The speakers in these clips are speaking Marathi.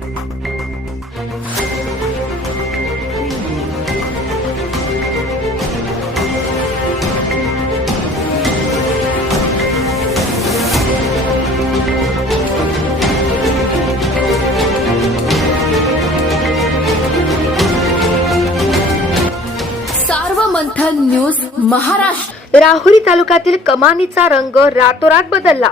सार्वमंथन न्यूज महाराष्ट्र. राहुरी तालुक्यातील कमानीचा रंग रातोरात बदलला.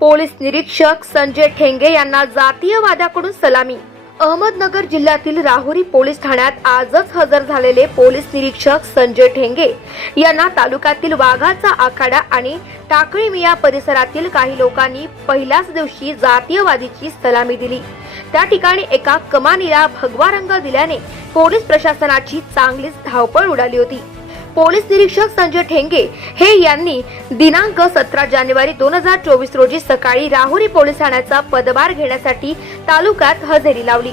पोलीस निरीक्षक संजय ठेंगे यांना जातीय वादाकडून सलामी. अहमदनगर जिल्ह्यातील राहुरी पोलीस ठाण्यात आजच हजर झालेले पोलीस निरीक्षक संजय ठेंगे यांना तालुक्यातील वाघाचा आखाडा आणि टाकळी मिया परिसरातील काही लोकांनी पहिल्याच दिवशी जातीयवादीची सलामी दिली. त्या ठिकाणी एका कमानीला भगवा रंग दिल्याने पोलीस प्रशासनाची चांगलीच धावपळ उडाली होती. पोलीस निरीक्षक संजय ठेंगे हे यांनी दिनांक सतरा जानेवारी दोन हजार चोवीस रोजी सकाळी राहुरी पोलीस ठाण्याचा पदभार घेण्यासाठी तालुक्यात हजेरी लावली.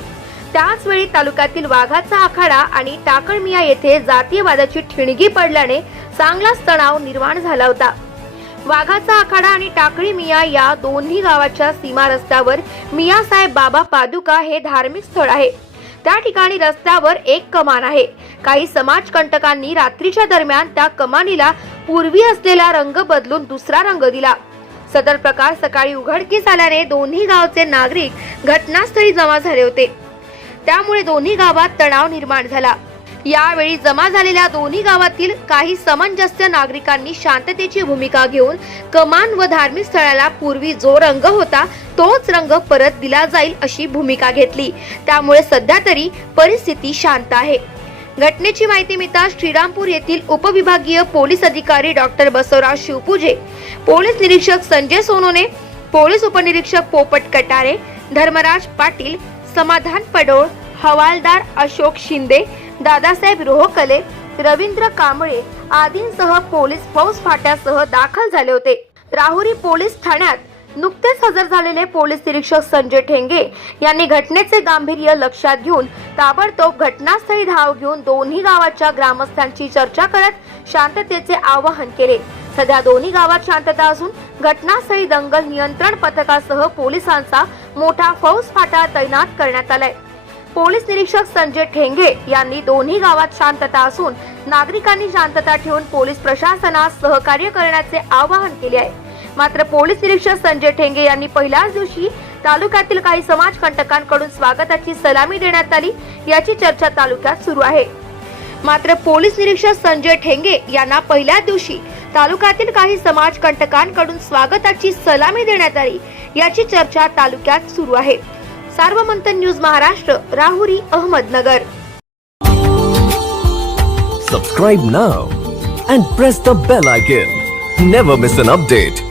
त्याचवेळी तालुक्यातील वाघाचा आखाडा आणि टाकळमिया येथे जातीयवादाची ठिणगी पडल्याने चांगलाच तणाव निर्माण झाला होता. वाघाचा आखाडा आणि टाकळी मिया या दोन्ही गावाच्या सीमा रस्त्यावर मियासाहेब बाबा पादुका हे धार्मिक स्थळ आहे. त्या ठिकाणी रस्त्यावर एक कमान आहे. काही समाजकंटकांनी रात्रीच्या दरम्यान त्या कमानीला पूर्वी असलेला रंग बदलून दुसरा रंग दिला. सदर प्रकार सकाळी उघडकीस आल्याने दोन्ही गावचे नागरिक घटनास्थळी जमा झाले होते. त्यामुळे दोन्ही गावात तणाव निर्माण झाला. यावेळी जमा झालेल्या दोन्ही गावातील काही समंजस्य नागरिकांनी शांततेची भूमिका घेऊन कमान व धार्मिक स्थळाला पूर्वी जो रंग होता तोच रंग परत दिला जाईल अशी भूमिका घेतली. त्यामुळे सध्या तरी परिस्थिती शांत आहे. घटनेची माहिती मिळताच श्रीरामपूर येथील उपविभागीय पोलीस अधिकारी डॉक्टर बसवराज शिवपूजे पोलीस निरीक्षक संजय सोनोने पोलीस उपनिरीक्षक पोपट कटारे धर्मराज पाटील समाधान पडोळ हवालदार अशोक शिंदे दादासाहेब रोहकले रवींद्र कांबळे आदींसह पोलीस फौज फाट्यासह दाखल झाले होते. राहुरी पोलीस ठाण्यात नुकतेच हजर झालेले पोलीस निरीक्षक संजय ठेंगे यांनी घटनेचे गांभीर्य लक्षात घेऊन ताबडतोब घटनास्थळी धाव घेऊन दोन्ही गावाच्या ग्रामस्थांची चर्चा करत शांततेचे आवाहन केले. सध्या दोन्ही गावात शांतता असून घटनास्थळी दंगल नियंत्रण पथकासह पोलिसांचा मोठा फौज फाटा तैनात करण्यात आलाय. पोलीस निरीक्षक संजय ठेंगे यांनी दोन्ही गावात शांतता असून नागरिकांनी शांतता ठेवून पोलीस प्रशासनास सहकार्य करण्याचे आवाहन केले आहे. मात्र पोलीस निरीक्षक संजय ठेंगे यांनी पहिल्याच दिवशी तालुक्यातील काही समाज कंटकांकडून स्वागताची सलामी देण्यात आली याची चर्चा तालुक्यात सुरू आहे. मात्र पोलीस निरीक्षक संजय ठेंगे यांना पहिल्या दिवशी तालुक्यातील काही समाज कंटकांकडून स्वागताची सलामी देण्यात आली याची चर्चा तालुक्यात सुरू आहे. Sarvamanthan news Maharashtra Rahuri Ahmednagar Subscribe now and press the bell icon. Never miss an update.